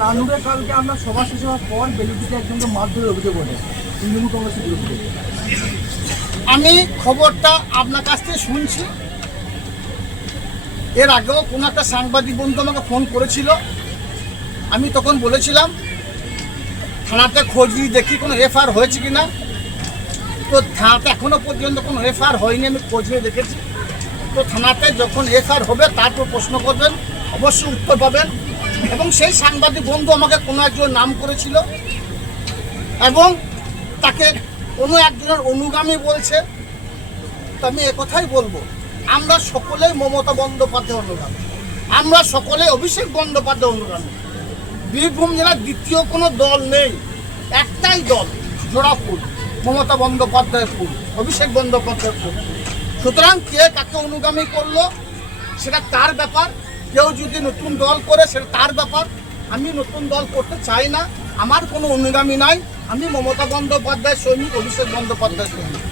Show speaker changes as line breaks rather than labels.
নানুরে কালকে আমরা সভা শেষ হওয়ার পর বেলুটিতে একজনকে মারধরের অভিযোগ ওঠে। তৃণমূল কংগ্রেসের বিরুদ্ধে।
আমি খবরটা আপনার কাছ থেকে শুনছি। এর আগেও কোনো একটা সাংবাদিক বন্ধু আমাকে ফোন করেছিল। আমি তখন বলেছিলাম, থানাতে খোঁজ দেখি কোনো এফআইআর হয়েছে কি না তো থানাতে এখনও পর্যন্ত কোনো এফআইআর হয়নি, আমি খোঁজ নিয়ে দেখেছি। তো থানাতে যখন এফআইআর হবে, তারপর প্রশ্ন করবেন, অবশ্যই উত্তর পাবেন। এবং সেই সাংবাদিক বন্ধু আমাকে কোনো একজন নাম করেছিল এবং তাকে কোনো একজনের অনুগামী বলছে। তো আমি একথাই বলব, আমরা সকলেই মমতা বন্দ্যোপাধ্যায় অনুগামী। আমরা সকলে অভিষেক বন্দ্যোপাধ্যায় অনুগামী। বীরভূম জেলার দ্বিতীয় কোনো দল নেই, একটাই দল, জোড়াফুল, মমতা বন্দ্যোপাধ্যায় ফুল, অভিষেক বন্দ্যোপাধ্যায় ফুল। সুতরাং কে কাকে অনুগামী করল, সেটা তার ব্যাপার। কেউ যদি নতুন দল করে, সেটা তার ব্যাপার। আমি নতুন দল করতে চাই না। আমার কোনো অনুগামী নাই। আমি মমতা বন্দ্যোপাধ্যায় সৈনিক, অভিষেক বন্দ্যোপাধ্যায় সৈনিক।